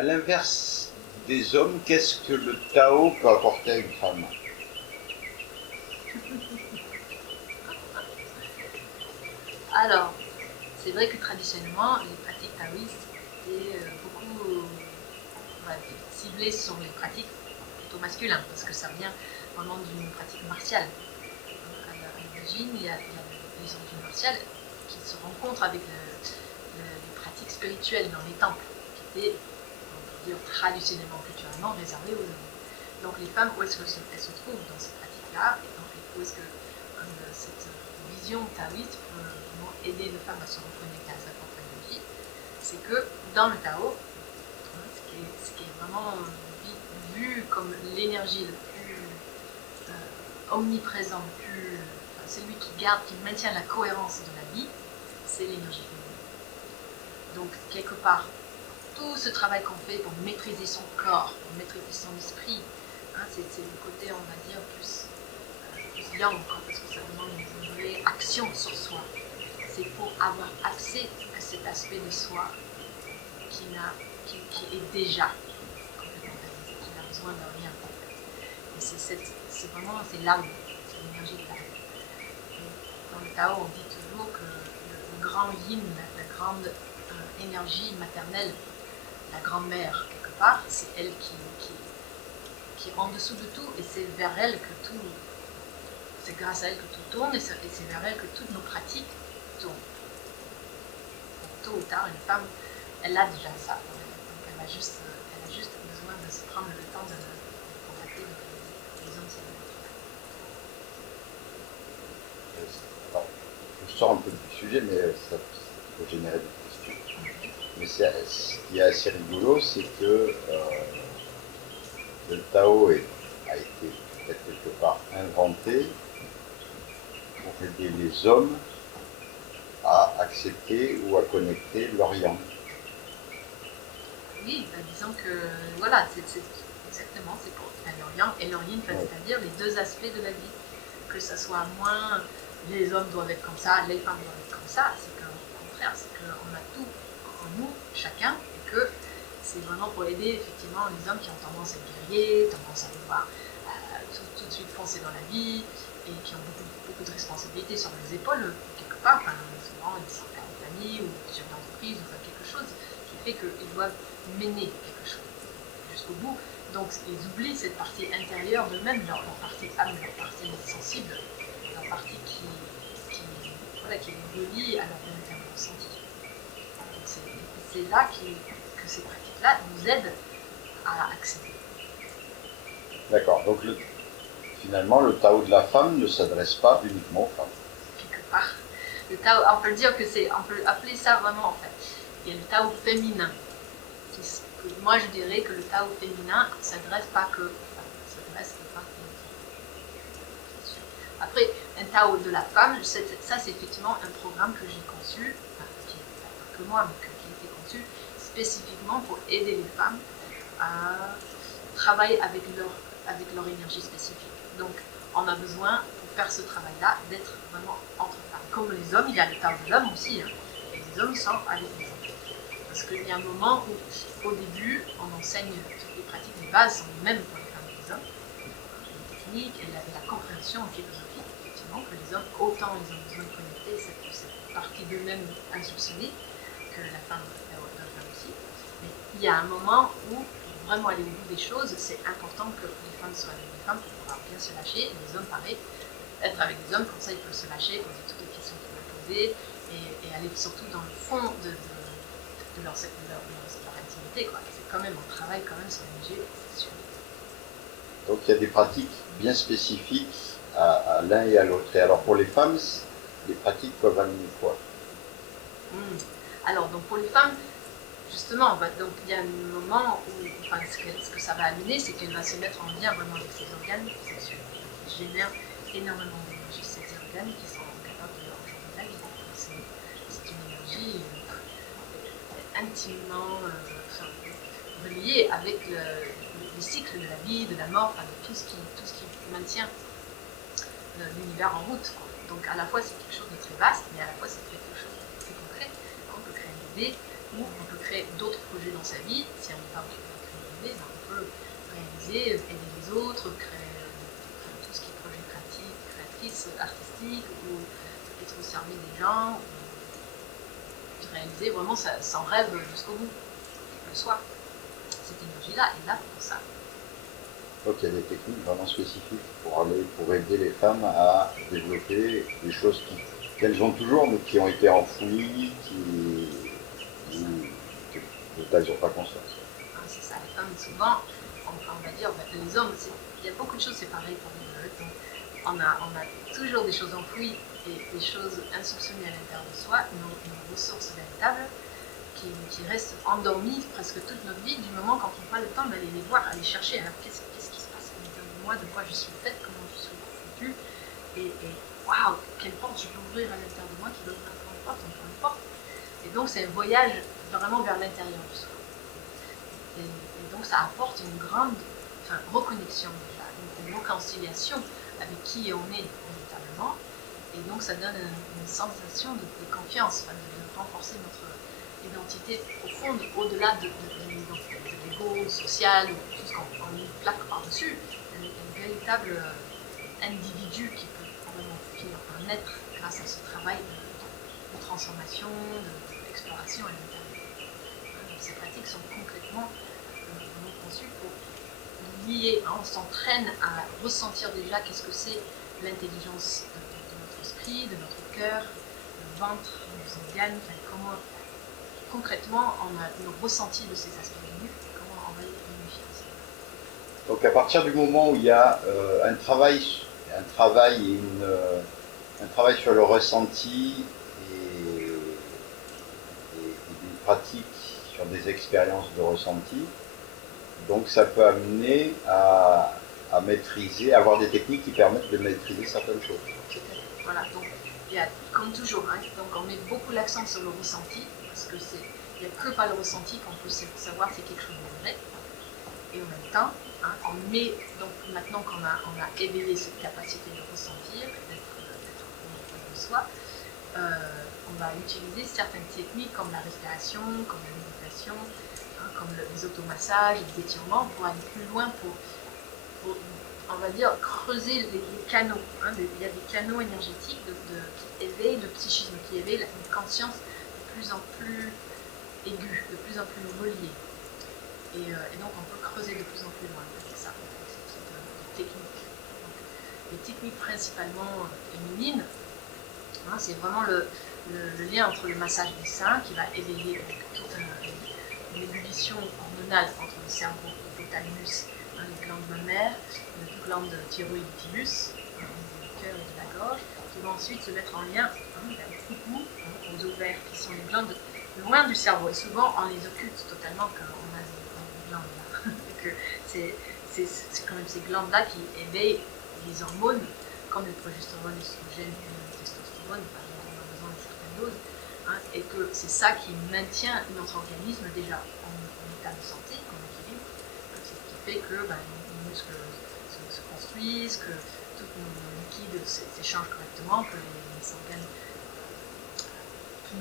à l'inverse des hommes, qu'est-ce que le Tao peut apporter à une femme? Alors, c'est vrai que traditionnellement, les pratiques taoïstes étaient beaucoup ciblées sur les pratiques plutôt masculines, parce que ça vient vraiment d'une pratique martiale. Donc, à l'origine, il y a les origines martiales qui se rencontrent avec les pratiques spirituelles dans les temples, qui étaient, on peut dire, traditionnellement, culturellement réservées aux hommes. Donc les femmes, où est-ce qu'elles se trouvent dans ces pratiques-là, et donc où est-ce que cette vision taoïste peut vraiment aider les femmes à se reconnecter à sa propre énergie? C'est que dans le Tao, ce qui est vraiment vu comme l'énergie le plus omniprésent, celui qui garde, qui maintient la cohérence de la vie, c'est l'énergie féminine. Donc quelque part, tout ce travail qu'on fait pour maîtriser son corps, pour maîtriser son esprit, c'est le côté, on va dire, plus yang, parce que ça demande une vraie action sur soi. C'est pour avoir accès à cet aspect de soi qui est déjà complètement réalisé, qui n'a besoin de rien. Et c'est vraiment l'âme, c'est l'énergie de l'âme. Dans le Tao, on dit toujours que le grand yin, la grande énergie maternelle, la grand-mère, quelque part, c'est elle qui est en dessous de tout, et c'est vers elle que tout, c'est grâce à elle que tout tourne, et c'est vers elle que toutes nos pratiques tournent. Donc, tôt ou tard, une femme, elle a déjà ça. Donc elle a juste besoin de se prendre le temps de contacter les hommes, c'est le travail. Je sors un peu du sujet, mais ça peut générer des questions. Mais ce qui est assez rigolo, c'est que le Tao a été peut-être quelque part inventé pour aider les hommes à accepter ou à connecter leur yang. Oui, disons que voilà, c'est exactement, c'est pour leur yang et leur yin, c'est-à-dire les deux aspects de la vie. Que ce soit moins les hommes doivent être comme ça, les femmes doivent être comme ça, c'est qu'au contraire, c'est qu'on a tout en nous, chacun, et que c'est vraiment pour aider effectivement les hommes qui ont tendance à être guerriers, tendance à vouloir tout de suite foncer dans la vie, et qui ont beaucoup de responsabilités sur les épaules, quelque part, souvent ils sont pères de famille ou chefs d'entreprise ou quelque chose qui fait qu'ils doivent mener quelque chose jusqu'au bout. Donc ils oublient cette partie intérieure d'eux-mêmes, leur partie âme, leur partie sensible, leur partie qui est reliée à leur véritable ressenti. C'est là que ces pratiques-là nous aident à accéder. D'accord, donc finalement le Tao de la femme ne s'adresse pas uniquement aux femmes. Quelque part. Le Tao, on peut dire que on peut appeler ça vraiment en fait. Il y a le Tao féminin. Moi je dirais que le Tao féminin ne s'adresse pas que aux femmes, s'adresse aux femmes et aux hommes. Après, un Tao de la femme, ça c'est effectivement un programme que j'ai conçu, qui n'est pas que moi, mais qui a été conçu spécifiquement pour aider les femmes à travailler avec leur énergie spécifique. Donc on a besoin, pour faire ce travail-là, d'être vraiment entre femmes. Comme les hommes, il y a le Tao de l'homme aussi, et les hommes sont avec les hommes. Parce qu'il y a un moment où, au début, on enseigne toutes les pratiques de base sont les mêmes pour les femmes et les hommes. Les techniques et la compréhension philosophique, effectivement, que les hommes, autant ils ont besoin de connecter cette partie d'eux-mêmes insoupçonnée que la femme aussi. Mais il y a un moment où, pour vraiment aller au bout des choses, c'est important que les femmes soient avec les femmes pour pouvoir bien se lâcher, et les hommes, pareil, être avec les hommes, comme ça ils peuvent se lâcher, poser toutes les questions qu'ils veulent poser, et aller surtout dans le fond de leur intimité, quoi. C'est quand même un travail sur l'énergie, c'est sûr. Donc il y a des pratiques bien spécifiques à l'un et à l'autre. Et alors pour les femmes, les pratiques peuvent amener quoi? Alors donc pour les femmes, justement, donc il y a un moment où, ce que ça va amener, c'est qu'elle va se mettre en lien vraiment avec ses organes sexuels, qui génèrent énormément d'énergie. Ces organes qui sont capables de engendrer la vie. C'est une énergie intimement reliée avec les cycles de la vie, de la mort, de tout ce qui maintient l'univers en route, quoi. Donc à la fois c'est quelque chose de très vaste, mais à la fois c'est quelque chose de très concret. On peut créer un bébé, Ou on peut créer d'autres projets dans sa vie, si on n'est pas occupé à créer des bébés, on peut réaliser, aider les autres, créer tout ce qui est projet créatrice, artistique, ou être au service des gens, ou réaliser vraiment son rêve jusqu'au bout, le soi. Cette énergie-là est là pour ça. Donc il y a des techniques vraiment spécifiques pour aider les femmes à développer des choses qu'elles ont toujours, mais qui ont été enfouies, dont elles n'ont pas conscience. C'est ça, les femmes, souvent, on va dire, les hommes, il y a beaucoup de choses, c'est pareil pour les deux. Donc, on a toujours des choses enfouies et des choses insoupçonnées à l'intérieur de soi, nos ressources véritables, qui restent endormies presque toute notre vie, du moment quand on prend le temps d'aller les voir, aller chercher, alors qu'est-ce qui se passe à l'intérieur de moi, de quoi je suis faite, comment je suis foutue, et waouh, quelle porte je peux ouvrir à l'intérieur de moi qui doit ouvrir une porte. Et donc c'est un voyage vraiment vers l'intérieur de soi. Et donc ça apporte une grande reconnexion déjà, une réconciliation avec qui on est véritablement, et donc ça donne une sensation de confiance, de renforcer notre identité profonde au-delà de l'ego social, tout ce qu'on plaque par-dessus, un véritable individu qui peut vraiment finir par naître grâce à ce travail de transformation, d'exploration à l'intérieur. Ces pratiques sont concrètement conçues pour lier, on s'entraîne à ressentir déjà qu'est-ce que c'est l'intelligence de notre esprit, de notre cœur, le ventre, nos organes, comment concrètement on a le ressenti de ces aspects de nous, comment on va les unifier ensemble. Donc à partir du moment où il y a un travail sur le ressenti et une pratique sur des expériences de ressenti, donc ça peut amener à maîtriser, avoir des techniques qui permettent de maîtriser certaines choses. Voilà, donc il y a, comme toujours, donc on met beaucoup l'accent sur le ressenti, parce que il n'y a que par le ressenti qu'on peut savoir si quelque chose est vrai. Et en même temps, on met, donc maintenant qu'on a éveillé cette capacité de ressentir, d'être de soi, on va utiliser certaines techniques comme la respiration, comme la méditation, comme les automassages, les étirements, pour aller plus loin, pour on va dire, creuser les canaux. Il y a des canaux énergétiques qui éveillent le psychisme, qui éveillent une conscience de plus en plus aiguë, de plus en plus reliée. Et donc on peut creuser de plus en plus loin avec ça, avec ce type de techniques. Donc, les techniques principalement féminines, c'est vraiment le lien entre le massage des seins qui va éveiller toute une ébullition hormonale entre le cerveau, l'hypothalamus, les glandes mammaires, les glandes thyroïdes et thymus, du cœur et de la gorge, qui vont ensuite se mettre en lien vers le coucou, aux ovaires, qui sont les glandes loin du cerveau. Et souvent, on les occulte totalement quand on a des glandes là. C'est quand même ces glandes-là qui éveillent les hormones, comme le progestérone, l'estrogène et le testostérone, par exemple, on a besoin de certaines doses, et que c'est ça qui maintient notre organisme déjà en état de santé, en équilibre, c'est ce qui fait que les muscles se construisent, que tous nos liquides s'échangent correctement, que les organes,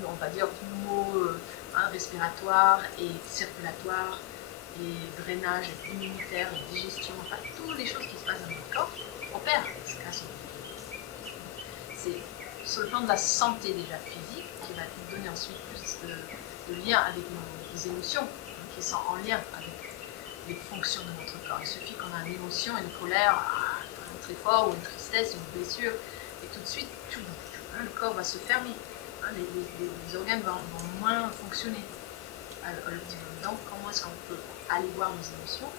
on va dire, respiratoires et circulatoires, et drainage, et immunitaire, et digestion, enfin, toutes les choses qui se passent dans notre corps opèrent grâce au liquide. C'est sur le plan de la santé déjà physique qui va nous donner ensuite plus de lien avec nos émotions, qui sont en lien avec les fonctions de notre corps. Il suffit qu'on a une émotion, une colère très fort, ou une tristesse, une blessure, et tout de suite, le corps va se fermer. Les organes vont moins fonctionner. Donc, comment est-ce qu'on peut aller voir nos émotions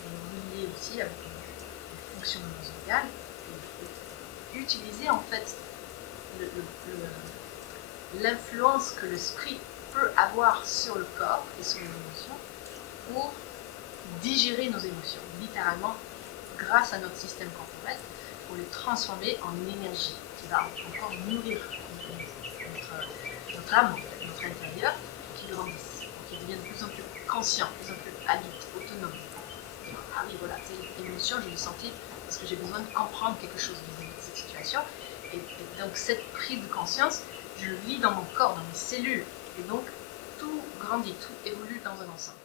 et nous lier aussi avec les fonctions de nos organes et utiliser en fait l'influence que l'esprit peut avoir sur le corps et sur les émotions pour digérer nos émotions, littéralement grâce à notre système corporel, pour les transformer en énergie qui va encore nourrir notre âme, notre intérieur, qui grandissent, qui deviennent de plus en plus conscients, de plus en plus adultes, autonomes. Ah oui, voilà, c'est l'émotion, je l'ai sentie parce que j'ai besoin de comprendre quelque chose vis-à-vis de cette situation. Et donc cette prise de conscience, je le vis dans mon corps, dans mes cellules. Et donc, tout grandit, tout évolue dans un ensemble.